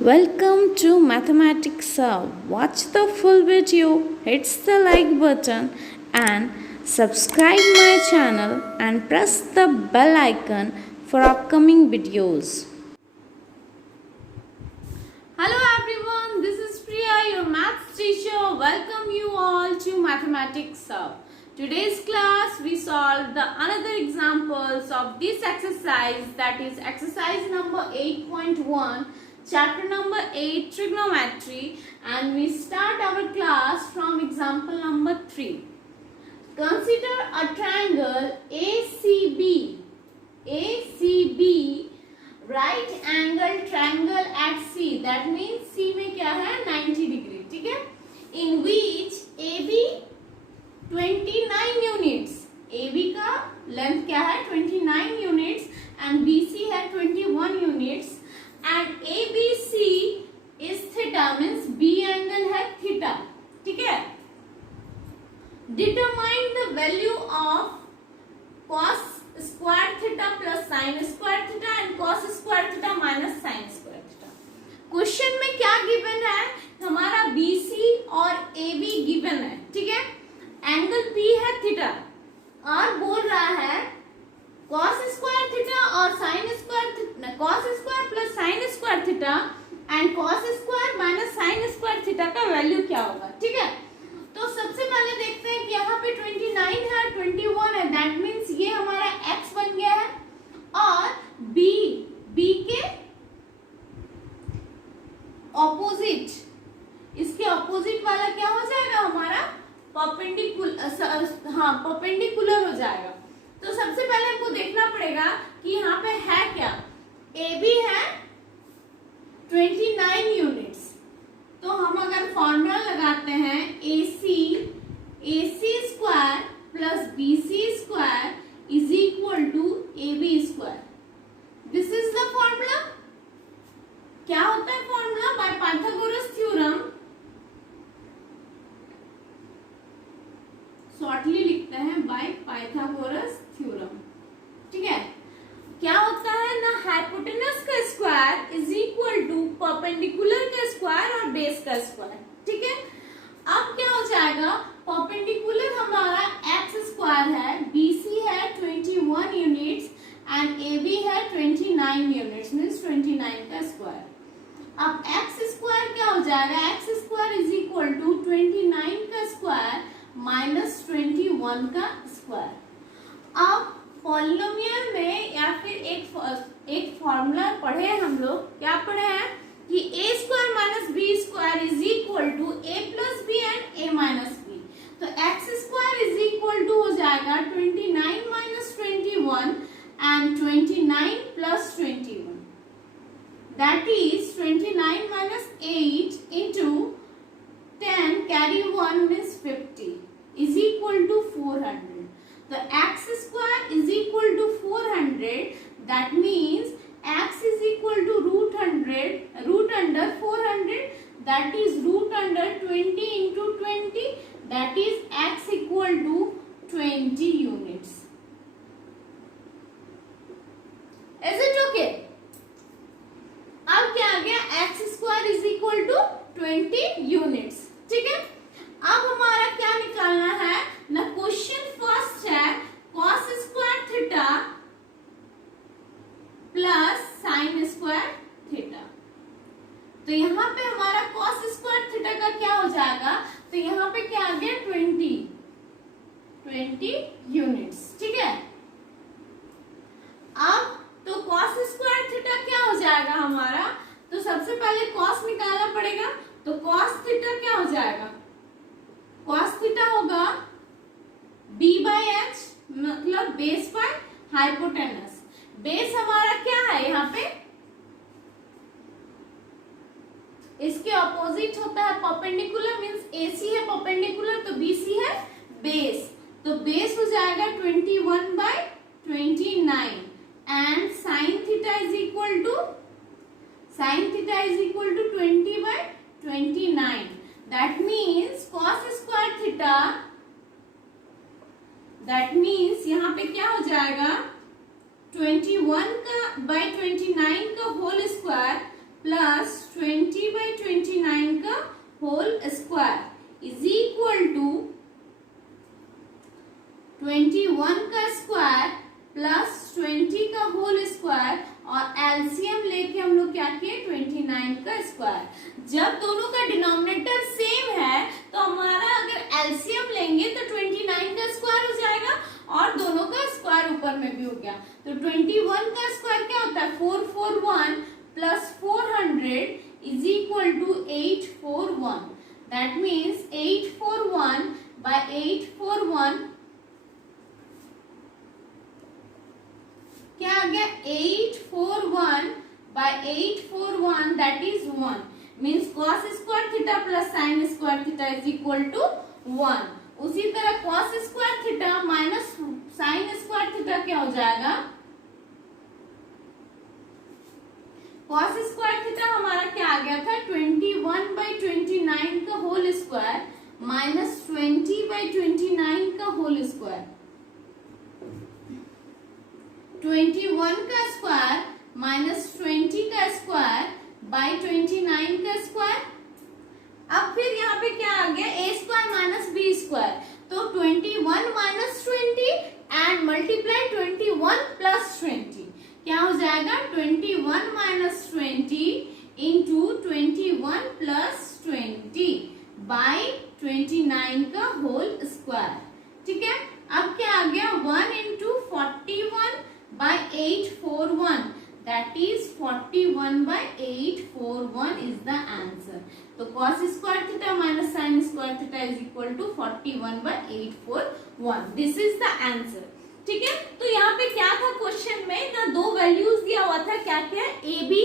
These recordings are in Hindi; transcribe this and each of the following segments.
Welcome to Mathematics Hub. Watch the full video, hit the like button and subscribe my channel and press the bell icon for upcoming videos. Hello everyone, this is Priya, your maths teacher. Welcome you all to Mathematics Hub. Today's class we solve the another examples of this exercise, that is exercise number 8.1. Chapter number 8 trigonometry, and we start our class from example number 3. Consider a triangle ACB. ACB right angle triangle at C. That means C में क्या है 90 डिग्री. ठीक है. In which AB 29 units. AB का लेंथ क्या है 29 units and BC है 21 units. And ABC is theta, means B angle है theta. ठीक है. Determine the value of cos square theta plus sin square theta and cos square theta minus sin square theta. Question में क्या गिवन है? हमारा BC और AB गिवन है. ठीक है. एंगल P है थीटा और बोल रहा है cos स्क्वायर थीटा और sin square cos square plus sin square theta and cos square minus sin square theta का वैल्यू क्या होगा. ठीक है. तो सबसे पहले देखते हैं कि यहाँ पे 29 है 21 है. दैट मीन्स ये हमारा x बन गया है और b के ऑपोजिट, इसके ऑपोजिट वाला क्या हो जाएगा हमारा परपेंडिकुलर हो जाएगा. तो सबसे पहले हमको देखना पड़ेगा कि यहाँ पे है क्या. AB है 29 यूनिट्स. तो हम अगर फॉर्मूला लगाते हैं AC square plus BC square is equal to AB square. This is the formula. क्या होता है formula? By Pythagoras theorem. Shortly लिखते हैं बाय पाइथागोरस थ्योरम. ठीक है. क्या होता है ना, हाइपोटेनस का square is equal to perpendicular का स्क्वायर और बेस का स्क्वायर. ठीक है. अब क्या हो जाएगा, परपेंडिकुलर हमारा एक्स स्क्वायर है, BC है 21 यूनिट्स एंड AB है 29 यूनिट्स, मींस 29 का स्क्वायर. अब एक्स स्क्वायर क्या हो जाएगा, X square is equal to 29 का स्क्वायर माइनस 21 का स्क्वायर. अब पॉलिनोमियल में या फिर एक फॉर्मूला पढ़े हम लोग, क्या पढ़े हैं कि a square minus b square is equal to a plus B and a minus B. तो x square is equal to हो जाएगा 29 minus 21 and 29 plus 21. That is 29 minus 8 into 10 carry 1 means 50 is equal to 400. The x square is equal to 400. That means x is equal to root under 400. That is root under 20 into 20. That is x equal to 20 units. Is it okay? अब क्या आ गया, x square is equal to 20 units. ठीक है. अब हमारा क्या निकालना है ना, क्वेश्चन फर्स्ट है cos square theta plus sin square theta. तो यहाँ पे हमारा cos स्क्वायर थीटा का क्या हो जाएगा, तो यहाँ पे क्या आ गया 20 यूनिट्स. ठीक है. अब तो cos स्क्वायर थीटा क्या हो जाएगा हमारा, तो सबसे पहले cos निकालना पड़ेगा. तो cos थीटा क्या हो जाएगा, cos थीटा होगा b बाय h, मतलब बेस बाय हाइपोटेनस. बेस हमारा क्या है यहाँ पे, इसके ऑपोजिट होता है परपेंडिकुलर, मींस AC है परपेंडिकुलर तो BC है बेस. तो बेस हो जाएगा 21 by 29 and sin theta is equal to 20 by 29. That means cos square theta, that means यहाँ पे क्या हो जाएगा 21 का बाय 29 का होल स्क्वायर प्लस 20/29 का whole square is equal to 21 का स्क्वायर प्लस 20 का होल स्क्वायर और एलसीएम लेके हम लोग क्या किए 29 का स्क्वायर। जब दोनों का डिनोमिनेटर सेम है तो हमारा अगर एलसीएम लेंगे तो 29 का स्क्वायर हो जाएगा और दोनों का स्क्वायर ऊपर में भी हो गया। तो 21 का स्क्वायर क्या होता है 441 plus 400 is equal to 841। That means 841 by 841 क्या आ गया 841 by 841 that is 1 means cos square theta plus sin square theta is equal to 1। उसी तरह cos square theta minus sin square theta क्या हो जाएगा cos स्क्वायर थीटा हमारा क्या आ गया था 21/29 का होल स्क्वायर माइनस 20/29 का होल स्क्वायर। 21 का स्क्वायर माइनस 20 का स्क्वायर बाई 29 का स्क्वायर। अब फिर यहाँ पे क्या आ गया a square minus b square तो 21 माइनस 20 एंड मल्टीप्लाई 21 प्लस 20 क्या हो जाएगा 21 माइनस 20 इंटू 21 प्लस 20 बाई 29 का होल स्क्वायर। ठीक है अब क्या आ गया 1 into 41 by 841 that is 41 by 841 is the answer। तो cos square theta minus sin square theta is equal to 41 by 841 this is the answer। ठीक है तो यहाँ पे क्या था क्वेश्चन में ना दो वैल्यूज दिया हुआ था क्या क्या ए बी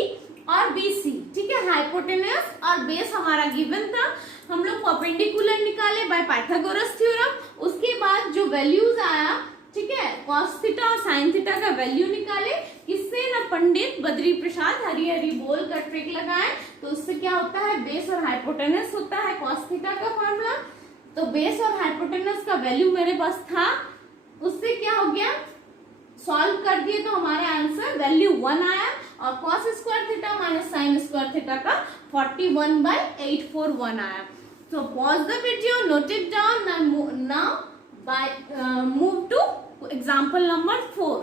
और बी सी। ठीक है हाइपोटेनस और बेस हमारा गिवन था। हम लोग परपेंडिकुलर निकाले बाय पाइथागोरस थ्योरम। उसके बाद जो वैल्यूज आया ठीक है cos थीटा और sin थीटा का वैल्यू निकाले। किससे ना पंडित बद्री प्रसाद हरी हरी बोल का ट्रिक लगाए। तो उससे क्या होता है बेस और हाइपोटेनस होता है cos थीटा का फॉर्मूला। तो बेस और हाइपोटेनस का वैल्यू मेरे पास था उससे क्या हो गया सॉल्व कर दिए तो हमारा आंसर वैल्यू 1 आया और cos square theta minus sin square theta का 41/841 आया। So pause the video, note it down now by move to example number 4।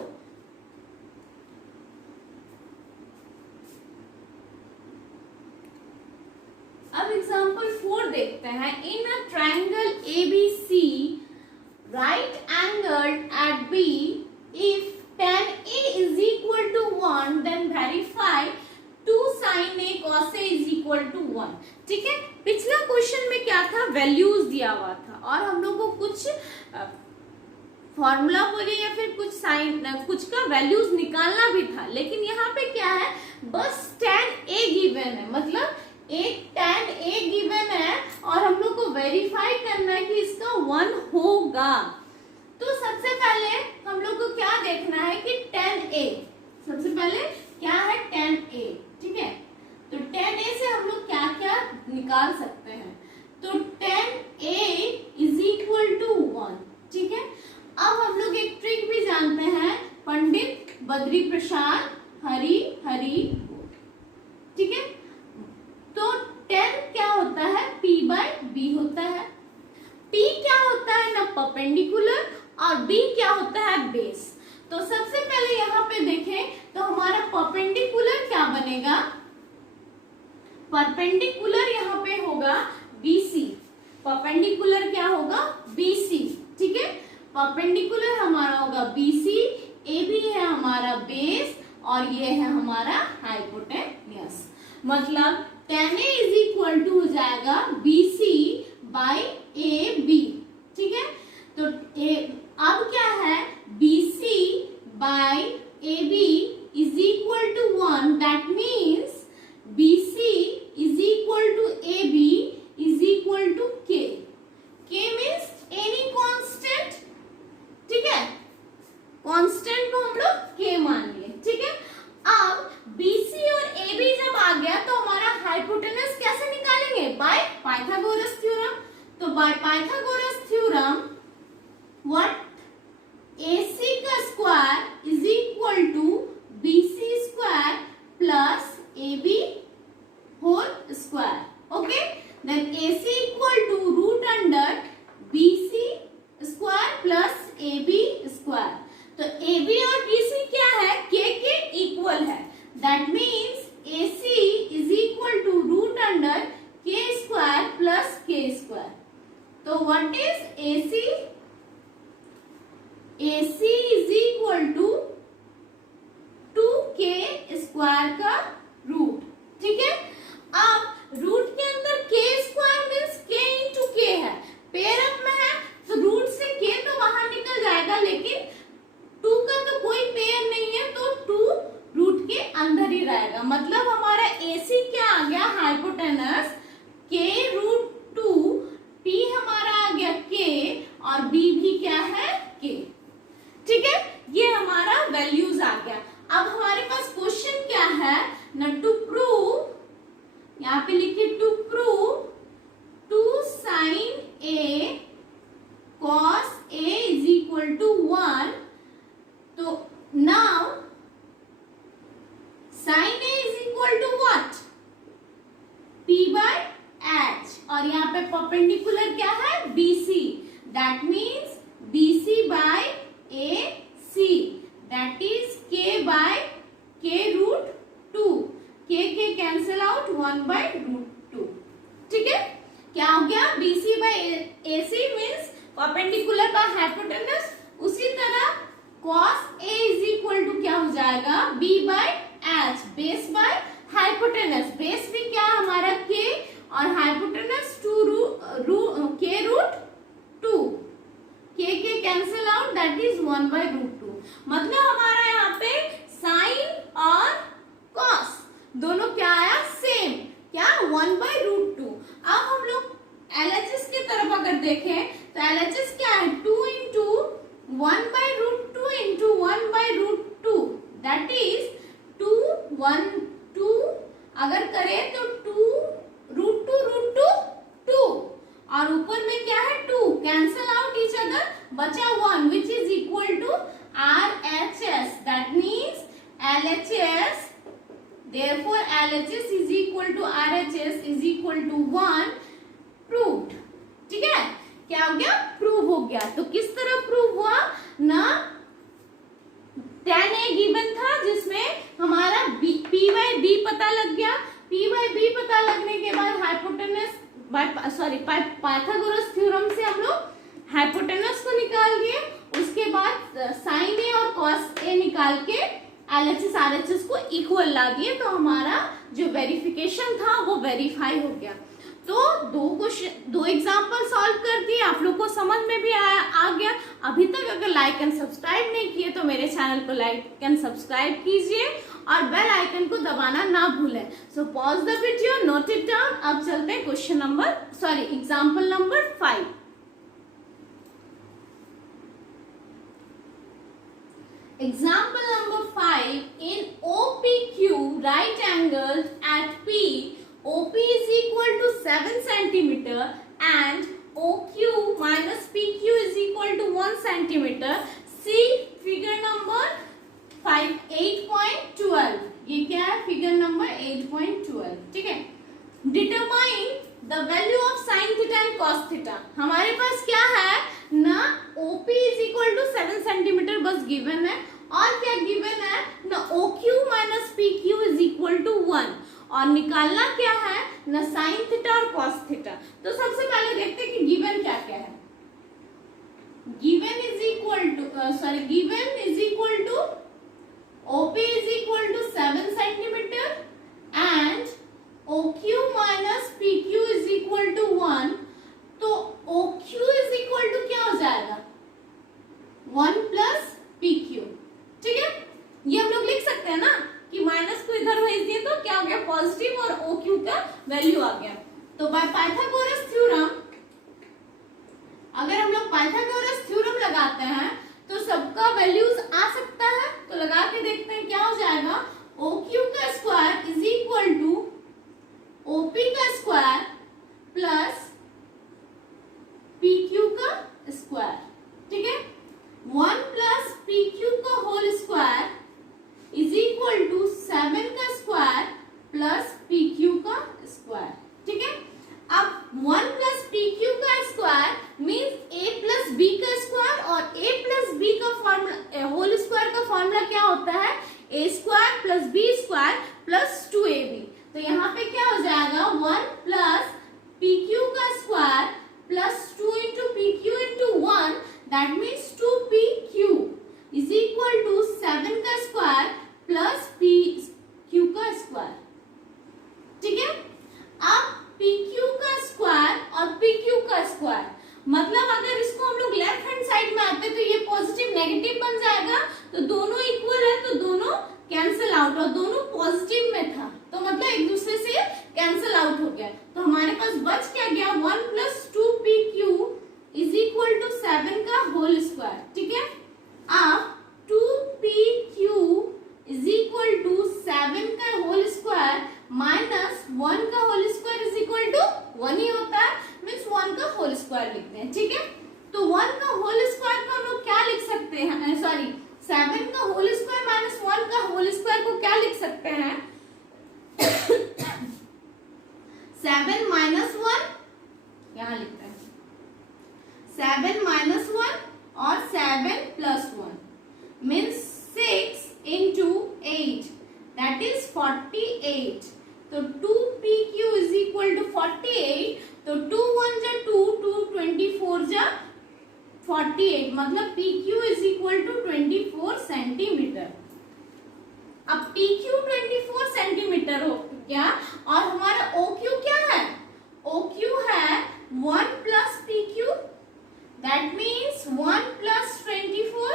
अब एग्जाम्पल 4 देखते हैं। In a triangle ABC right angled at B if tan A is equal to 1 then verify 2 sin A cos A is equal to 1। ठीक है पिछला क्वेश्चन में क्या था वैल्यूज दिया हुआ था और हम लोग को कुछ फॉर्मूला बोले या फिर कुछ साइन कुछ का वैल्यूज निकालना भी था। लेकिन यहाँ पे क्या है बस tan A गिवन है मतलब एक tan A गिवन है और हम लोग को वेरीफाई करना है कि इसका 1 होगा। तो सबसे पहले हम लोग को क्या देखना है कि tan A सबसे पहले क्या है tan A। ठीक है तो tan A से हम लोग क्या क्या निकाल सकते हैं तो tan A is equal to 1। ठीक है अब हम लोग एक ट्रिक भी जानते हैं पंडित बद्री प्रसाद हरी हरी। ठीक है तो tan क्या होता है P by B होता है। P क्या होता है ना परपेंडिकुलर और B क्या होता है बेस। तो सबसे पहले यहाँ पे देखें तो हमारा परपेंडिकुलर क्या बनेगा परपेंडिकुलर यहाँ पे होगा BC। परपेंडिकुलर क्या होगा BC। ठीक है परपेंडिकुलर हमारा होगा BC AB है हमारा बेस और ये है हमारा हाइपोटेन्यूस। मतलब tan A is equal to हो जाएगा BC बाई AB। ठीक है तो अब क्या है BC by AB is equal to 1 that means BC is equal to AB is equal to K। K means any constant. ठीक है कांस्टेंट को हम लोग K मान लिए। ठीक है अब BC और AB जब आ गया तो हमारा हाइपोटेनस कैसे निकालेंगे बाय पाइथागोरस थ्योरम। तो by Pythagoras theorem what AC का square is equal to BC square plus AB what is AC? AC is equal to 2k square का रूट, ठीक है। अब रूट के अंदर k square means k into k है, पेयर अप में है तो रूट से k तो बाहर निकल जाएगा, लेकिन 2 का तो कोई पेयर नहीं है तो 2 रूट के अंदर ही रहेगा। मतलब हमारा AC क्या आ गया, हाइपोटेनस k रूट 2, P हमारा आ गया k और B भी क्या है k, ठीक है। ये हमारा वैल्यूज आ गया। अब हमारे पास क्वेश्चन क्या है ना, टू प्रूव, यहाँ पे लिखिए to prove 2 sin A cos A is equal to 1। तो now sin A is equal to what, P by H, और यहाँ पे परपेंडिकुलर क्या है BC, that means BC by AC, that is K by K root 2, K cancel out 1 by root 2, ठीक है। क्या हो गया, BC by AC means perpendicular by hypotenuse, उसी तरह cos A is equal to क्या हो जाएगा, B by H, base by hypotenuse, base भी क्या हमारा K और hypotenuse K root 2, K cancel out that is 1 by root 2। मतलब हमारा यहाँ पे साइन और कॉस दोनों क्या आया, सेम, क्या 1 बाय रूट 2। अब हम लोग LHS की तरफ अगर देखें तो LHS क्या है, 2 into 1 by root 2 into 1 by root 2, that is 2 1 2, अगर करें तो 2 रूट 2 2, और ऊपर में क्या है 2, कैंसिल आउट ईच अदर, बचा 1 which is equal to RHS, that means LHS, therefore LHS is equal to RHS is equal to 1, proved, ठीक है। क्या हो गया, प्रूव हो गया। तो किस तरह प्रूव हुआ ना, tan A गिवन था जिसमें हमारा P बाय B पता लग गया, P बाय B पता लगने के बाद हाइपोटेनस पाइथागोरस थ्योरम से हम लोग हाइपोटेनस को निकाल दिए, उसके बाद साइन ए और कॉस ए निकाल के LHS RHS को इक्वल ला दिए, तो हमारा जो वेरिफिकेशन था वो वेरीफाई हो गया। तो दो एग्जाम्पल सॉल्व कर दिए, आप लोग को समझ में भी आ गया। अभी तक अगर लाइक एंड सब्सक्राइब नहीं किए तो मेरे चैनल को लाइक एंड सब्सक्राइब कीजिए और बेल आइकन को दबाना ना भूलें। So pause the video, note it down. अब चलते हैं example number 5। Example number 5, in OPQ right angle at P, OP is equal to 7 centimeter and OQ minus PQ is equal to 1 centimeter. See figure number 8.12. ये क्या है, फिगर नंबर 8.12, ठीक है। Determine the value of sin theta and cos theta. हमारे पास क्या है ना, OP is equal to 7 centimetre बस गिवन है, और क्या गिवन है ना, OQ minus PQ is equal to 1, और निकालना क्या है ना, sin थीटा और cos थीटा। तो सबसे पहले देखते हैं कि गिवन क्या क्या है। Given is equal to OP is equal to 7 centimeter and OQ minus PQ is equal to 1, तो OQ is equal to क्या हो जाएगा, 1 plus PQ, ठीक है। ये हम लोग लिख सकते हैं ना कि माइनस को इधर भेज दिए तो क्या हो गया, पॉजिटिव, और OQ का वैल्यू आ गया। तो बाय पाइथागोरस थ्योरम, अगर हम लोग पाइथागोरस थ्योरम लगाते हैं तो सबका वैल्यूज आ सकता है। तो लगा के देखते हैं क्या हो जाएगा, OQ का square is equal to OP का स्क्वायर प्लस PQ का स्क्वायर, ठीक है। 1 प्लस PQ का whole square is equal to 7 का स्क्वायर प्लस PQ का स्क्वायर, ठीक है। अब 1 प्लस PQ का square means A plus B का स्क्वायर, और A प्लस B का फॉर्मूला, होल स्क्वायर का फॉर्मूला क्या होता है, A square plus B square plus 2AB। तो यहाँ पे क्या हो जाएगा, 1 प्लस PQ का square plus 2 into that means 2pq is equal to 7 का स्क्वायर प्लस pq का स्क्वायर। ठीक है, अब pq का स्क्वायर और pq का स्क्वायर मतलब अगर इसको हम लोग लेफ्ट हैंड साइड में आते तो ये पॉजिटिव नेगेटिव बन जाएगा, तो दोनों इक्वल है तो दोनों कैंसिल आउट, और दोनों पॉजिटिव में था तो मतलब एक दूसरे से कैंसिल आउट हो गया। तो हमारे पास बच क्या गया 1 plus 2pq is equal to 7 का होल स्क्वायर। ठीक है, अब 2pq इज इक्वल टू 7 का होल स्क्वायर माइनस 1 का whole square is equal to 1 ही होता है, मीन्स 1 का होल स्क्वायर लिखते हैं। ठीक है, तो 1 का होल स्क्वायर को हम लोग क्या लिख सकते हैं, सॉरी 7 का होल स्क्वायर माइनस 1 का होल स्क्वायर को क्या लिख सकते हैं 7 माइनस 1 यहाँ लिखते हैं 7 माइनस 1 और 7 plus 1 means 6 into 8 that is 48। तो 2pq is equal to 48, तो 2 1 जा 2, 2 24 जा 48 मतलब pq is equal to 24 centimetre. अब pq 24 सेंटीमीटर हो गया और हमारा oq क्या है, oq है 1 plus pq that means 1 plus 24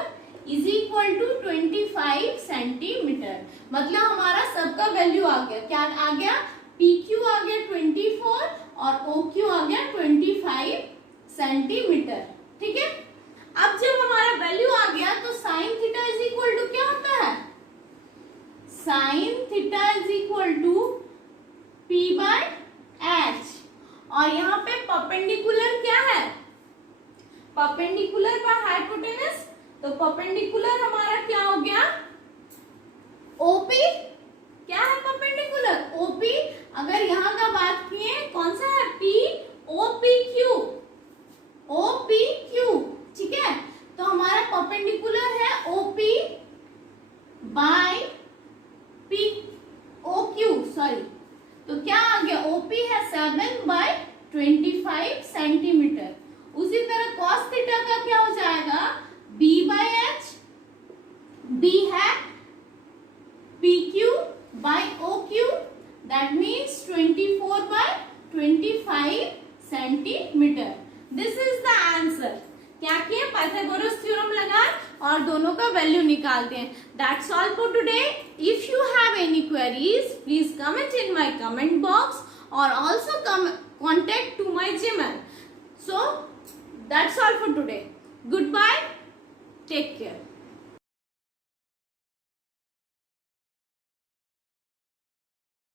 is equal to 25 centimetre. मतलब हमारा सबका वैल्यू आ गया, क्या आ गया PQ आ गया 24 और OQ आ गया 25 सेंटीमीटर। ठीक है, अब जब हमारा वैल्यू आ गया तो sine theta is equal to क्या होता है, sine theta is equal to P/H और यहाँ पे परपेंडिकुलर क्या है, परपेंडिकुलर बाय हाइपोटेनस, तो परपेंडिकुलर हमारा क्या हो गया OP, क्या है परपेंडिकुलर OP। अगर यहाँ का बात किए कौन सा है POPQ, OPQ। ठीक है, तो हमारा परपेंडिकुलर है OP बाय POQ, सॉरी तो क्या आ गया OP है 7/25 सेंटीमीटर। उसी तरह cos थीटा का क्या हो जाएगा B/H, B है PQ by OQ that means 24/25 centimetre. This is the answer. क्या किए, पाइथागोरस थ्योरम लगाए और दोनों का वैल्यू निकालते हैं। That's all for today. If you have any queries please comment in my comment box और also contact to my Gmail. So that's all for today. Goodbye. Take care.